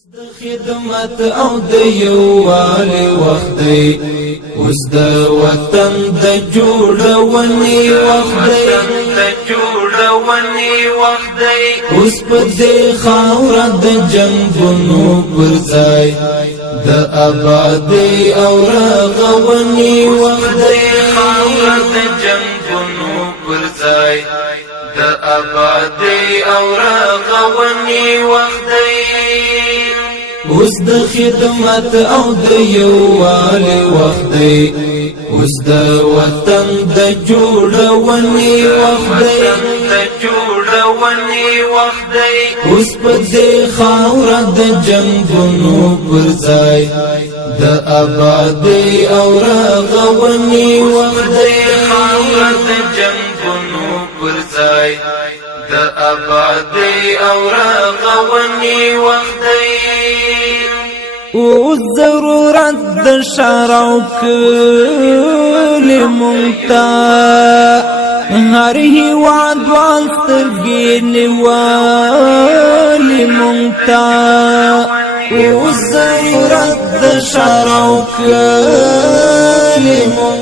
د خدمت او د یووالي وخت دی، اوس د وطن د جوړونې وخت دی، اوس په دې خاوره د جنګونو پر ځای د آبادۍ او رغونې وخت دی، د آبادۍ او رغونې وخت دی، اوس د خدمت او د یووالي وخت دی، اوس د وطن د جوړونې وخت دی، اوس په دې خاوره د جنګونو پر ځای د آبادۍ او رغونې وخت دی، د آبادۍ او رغونې وخت دی، او ضرورت د ښار او کلي مونږ ته هر هېواد وال سترګې نیولې مونږ ته، او ضرورت د ښار او کلي مونږ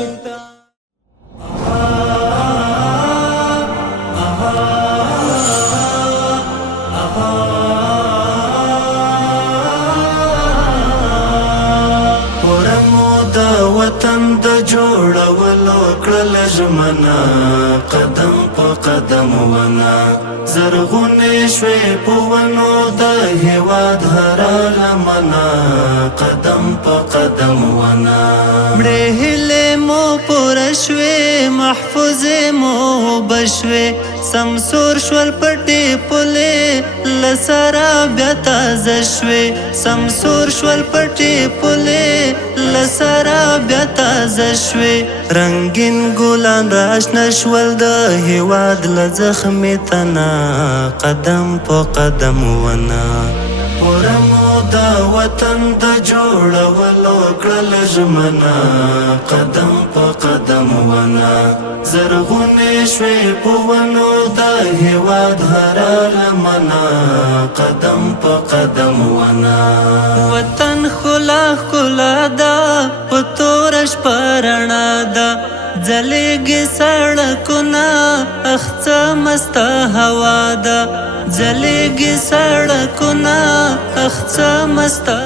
وطن د جوړولو کړل ژمنه، قدم په قدم ونه زرغونې شوې په ونو د هېواد هره لمنه، قدم په قدم ونه مړې هیلې مو پوره شوې، محفوظې مو بشوې، سمسور شول پټې پولې له سره بیا تازه شوې، سمسور شول پټې پولې له سره بیا تازه شوې، رنګین ګلان راشنه شول د هېواد له زخمې تنه، قدم په قدم ونه پوره مو د وطن د جوړولو کړل ژمنه، قدم په قدم ونه زرغونې شوې په ونو د هېواد هره لمنه، قدم په قدم ونه وطن ښکلا ښکلا ده په توره شپه رڼا ده، ځلېږي سړکونه اخ څه مسته هوا ده، ځلېږي سړکونه اخ څه مسته